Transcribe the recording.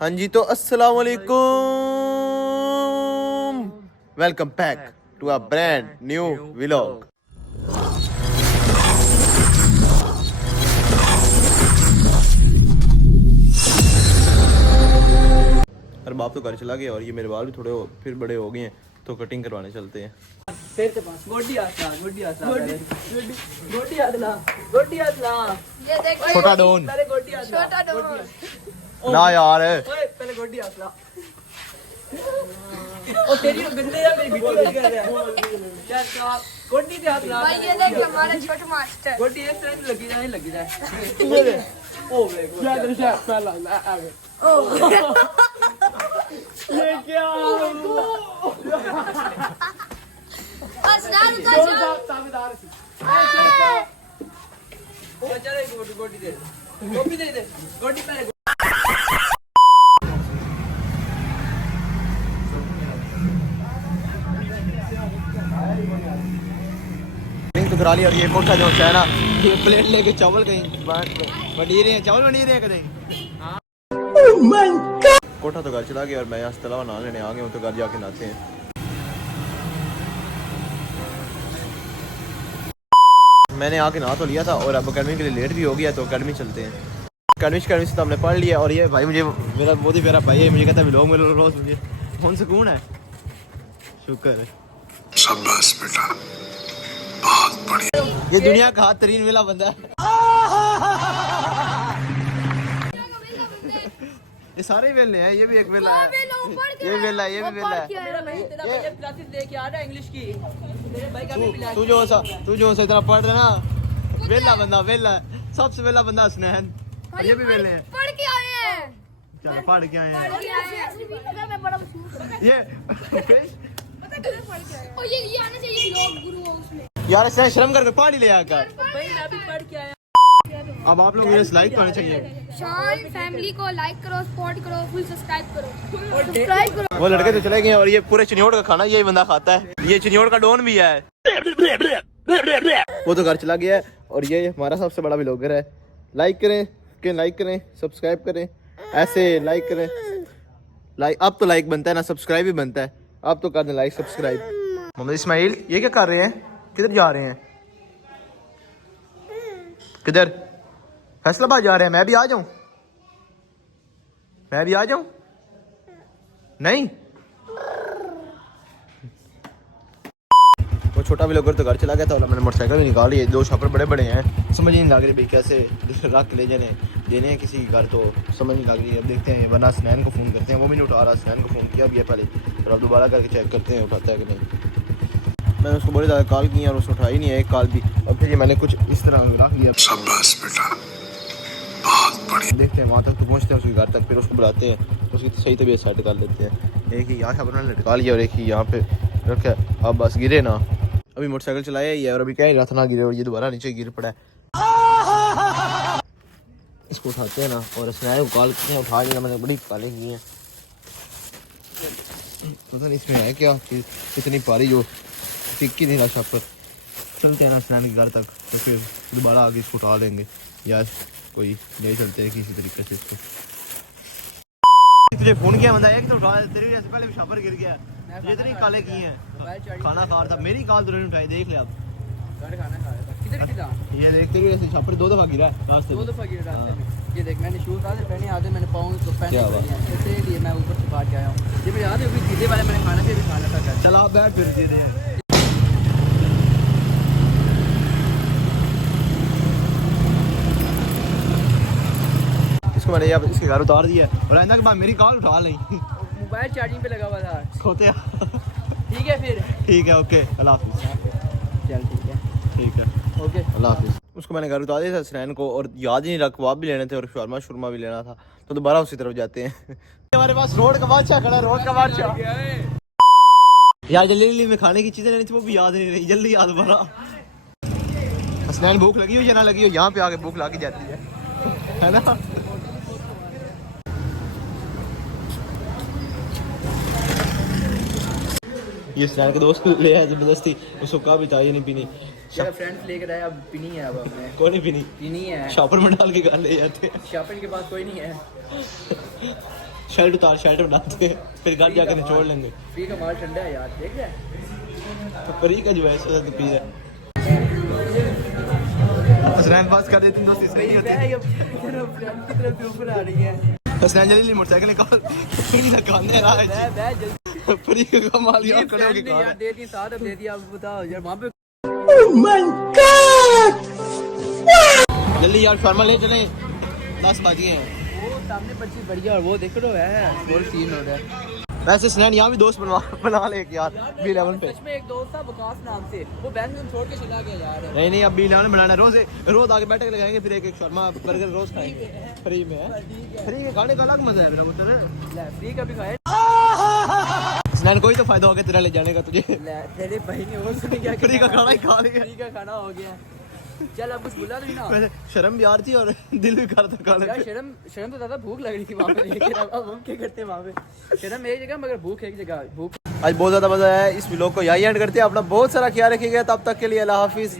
हाँ जी, तो अस्सलाम वालेकुम, welcome back to a brand new vlog. अरे बाप तो घर चला गया और ये मेरे बाल भी थोड़े फिर बड़े हो गए हैं, तो कटिंग करवाने चलते हैं। फिर से पास गोडी आसला ये देख छोटा डॉन पहले गोडी आसला छोटा डॉन ना यार, ओए पहले गोडी आसला ओ तेरी गंदे या मेरी वीडियो लग रहा है यार साहब गोडी दे आसला भाई ये देख हमारा छोटा मास्टर गोडी इस तरह लगी जाए ओ वे क्या दर्शा पहला आ गए ये क्या बस नाम का ताबेदार ओ चले गोडी दे गोडी दे गोडी पहले तो करा लिया। और ये कोठा जो है ना, ये प्लेट लेके चावल कहीं बनी रहे हैं, चावल बनी रहे हैं कहीं। कोठा तो घर चला गया और मैं यहाँ से तलावा नहा लेने आ गया हूँ, तो घर जाके नहाते हैं। मैंने आके नहा तो लिया था और अब अकेडमी के लिए लेट भी हो गया, तो अकेडमी चलते हैं। अकेडमी से तो हमने पढ़ लिया। और ये भाई मुझे मेरा बहुत ही प्यारा भाई है, मुझे कहता है व्लॉग में रोज मुझे कौन सुकून है। शुक्र है, शाबाश बेटा, बहुत बढ़िया। ये दुनिया का तरीन वेला बंदा है। ये सारे वेले हैं, ये भी एक वेला है, ये वेला है, ये भी वेला है। मेरा भाई तेरा भैया क्लासेस लेके आ रहा है इंग्लिश की तेरे भाई का भी पिला तू जो इतना पढ़ रहा ना, वेला बंदा, वेला सबसे वेला बंदा हसनैन। और ये भी वेले हैं, पढ़ के आए हैं चलो पढ़ के आए हैं। मैं बड़ा मशहूर ये और ये आना चाहिए लोग गुरु हो उसमें यार ऐसे शर्म करके पढ़ ही ले आकर। भाई मैं भी पढ़ के आया अब आप लोग मुझे लाइक करना चाहिए। शान फैमिली को लाइक करो, सपोर्ट करो, फुल सब्सक्राइब करो, सब्सक्राइब करो। वो लड़के तो चले गए और ये पूरे चिन्योड़ का खाना यही बंदा खाता है। ये चिन्योड़ का डॉन भी है। वो तो घर चला गया है और ये हमारा सबसे बड़ा व्लॉगर है। लाइक करें, सब्सक्राइब करें, ऐसे लाइक करें। लाइक अब तो लाइक बनता है ना, सब्सक्राइब भी बनता है। अब तो कर दें लाइक सब्सक्राइब। मोहम्मद इस्माइल ये क्या कर रहे हैं, किधर जा रहे हैं, किधर? फैसलाबाद जा रहे हैं। मैं भी आ जाऊं नहीं? वो छोटा व्लॉगर तो घर चला गया था और मैंने मोटरसाइकिल भी निकाल ली। दो शॉपर बड़े बड़े हैं, समझ नहीं लग रही भाई कैसे रख ले जाने देने हैं किसी घर, तो समझ नहीं लग रही। अब देखते हैं, वरना स्नैन को फ़ोन करते हैं। वो भी नहीं उठा रहा, स्नैन को फ़ोन किया भी है पहले, और अब दोबारा करके चेक करते हैं उठाता है कि नहीं। मैंने उसको बड़ी ज़्यादा कॉल की और उसने उठाई नहीं है एक कॉल भी। और फिर ये मैंने कुछ इस तरह रख लिया। शाबाश बेटा, बहुत बढ़िया। देखते हैं वहाँ तक तो पहुँचते हैं उसके घर तक, फिर उसको बुलाते हैं, उसकी सही तबीयत सेट कर लेते हैं। एक ही यहाँ शॉपर ने लटका लिया और एक ही यहाँ पे रखा। अब बस गिरे ना, अभी मोटरसाइकिल चलाया ही है और अभी कह रहा था ना गिरे, और ये दोबारा नीचे गिर पड़ा है। इसको उठाते हैं ना और स्नैप को कॉल करते हैं, उठा लिया। मैंने बड़ी कॉलें की हैं, पता नहीं इसमें है क्या कि इतनी पारी जो टिक्की नहीं रहा शॉपर। चलते हैं ना स्नैप के घर तक, तो फिर दोबारा आगे इसको उठा लेंगे यार। कोई यही चलते हैं किसी तरीके से इसको। तुझे फोन किया बंदा एक तो उठा, तेरी वजह से पहले भी शॉपर गिर गया। ये इतनी काले की हैं, खाना खा रहा था, मेरी कॉल तो नहीं उठाई। देख ले अब खाना खा रहा था किधर था ये देखते हुए ऐसे शॉपर 2 दफा गिरा है रास्ते में। 2 दफा गिरा रास्ते में। ये देख मैंने शूज आधे पहने, आधे मैंने पाँव तो पहने क्या बात? इसलिए मैं ऊपर से काट के आया हूँ। ये मुझे याद है अभी सीधे वाले मैंने खाना भी खाना था। चल आप बैठ फिर दे दे। इसको मैंने अब इसके घर उतार दिया और आइंदा के बाद मेरी कॉल उठा लें। मोबाइल चार्जिंग पे लगा हुआ था। खोते ठीक है फिर, ठीक है, ओके, अल्लाह हाफिज़। चल ठीक है ओके अल्लाह हाफिज़। उसको मैंने घर उतार दिया था स्नैन को, और याद ही नहीं रहा कबाब भी लेने थे और शर्मा भी लेना था, तो दोबारा उसी तरफ जाते हैं। हमारे पास रोड का बादशाह खड़ा है, रोड का बादशाह। यार जल्दी में खाने की चीज़ें लेनी थी, वो भी याद नहीं रही, जल्दी याद भरा। स्नैन भूख लगी हो या ना लगी हो, यहाँ पे आके भूख लगी जाती है ना। ये स्नैन के दोस्त ले आए जबरदस्ती, उसको कहा भी चाहिए नहीं पीनी। मेरा फ्रेंड्स लेकर आया, अब पीनी है। अब हमने कोई नहीं पीनी, पीनी है। शॉपर में डाल के घर ले जाते हैं। शॉपिंग के पास कोई नहीं है। शर्ट उतार शर्ट डालते फिर घर जाकर निचोड़ लेंगे फ्री का माल ठंडा है यार, देख रहा है। तो फ्री का जो है ऐसा तो पी है हसनैन बात कर देती दोस्त इसमें नहीं होती ऊपर आ रही है। हसनैन जल्दी मोटरसाइकिल निकाल फ्री निकालने रहा है फ्री का माल यार खड़े होके खा यार दे दी साथ दे दिया, अब बताओ यार वहां पे जल्दी यार फॉर्मा ले चले 10 बज गए हैं वो सामने बच्ची बढ़िया और वो देख रहे हो है और सीन हो रहा है। वैसे स्नैन यहाँ भी दोस्त बना ले यार B11 पे सच में एक दोस्त था वकास नाम से, वो बैंक में छोड़ के चला गया यार। नहीं अब B11 बनाना है। रोज आगे बैठक लगाएंगे फिर एक शर्मा बर्गर रोज खाएंगे फ्री में है फ्री के खाने का अलग मजा है मेरा मतलब फ्री का भी खाया स्नैन कोई तो फायदा हो गया तेरा ले जाने का तुझे तेरे भाई ने वो सुनी क्या फ्री का खाना ही खा लिया फ्री का खाना हो गया। चल अब कुछ बोला नहीं ना वैसे शर्म भी आ रही थी और दिल भी कर था खाने यार, पे शर्म तो ज्यादा भूख लग रही थी वहाँ पे लेकिन अब हम क्या करते हैं वहाँ पे। शर्म एक जगह मगर भूख एक जगह। भूख आज बहुत ज्यादा मजा आया इस व्लॉग को यही एंड करते हैं अपना बहुत सारा ख्याल रखिएगा तब तक के लिए अल्लाह हाफिज